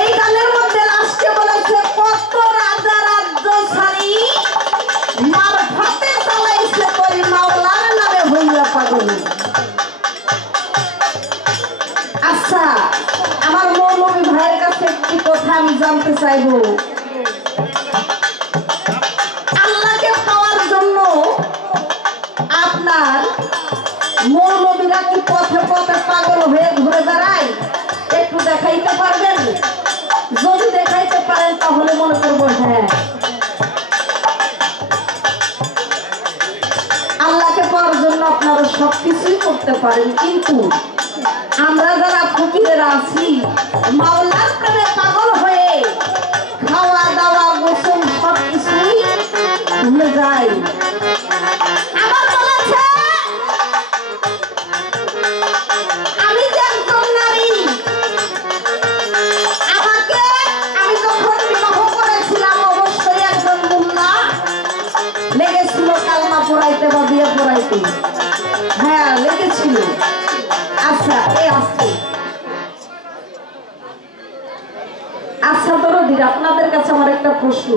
এই গানের মধ্যে লাস্টে বলেছে কত রাজা রাজ্য ছাড়ি মারফতে চালাইছে কই মাওলার নামে হইয়া পাগল। আচ্ছা, আমার মৌলভী ভাইয়ের কাছে একটি কথা আমি জানতে চাইবো, আল্লাহকে পাওয়ার জন্য আপনার মৌলভীরা কি পথে পথে পাগল হয়ে ঘুরে বেড়ায়? একটু দেখাইতে পারবেন? যদি দেখাইতে পারেন তাহলে মনে করবো হ্যাঁ, আল্লাহকে পাওয়ার জন্য আপনারা সবকিছুই করতে পারেন, কিন্তু আমরা যারা ফকিরেরা আছি মাওলার প্রেমে পাগল হয়ে খাওয়া দাওয়া গোসল সবকিছুই ভুলে যাই। আবার বলেছে আমি যে একজন নারী, আমি যখন বিবাহ করেছিলাম অবশ্যই একজন মুল্লা লেগেছিল কালমা পড়াইতে বা বিয়ে পড়াইতে, হ্যাঁ লেগেছিল। আচ্ছা এই আসছে, আচ্ছা দরদির আপনাদের কাছে আমার একটা প্রশ্ন।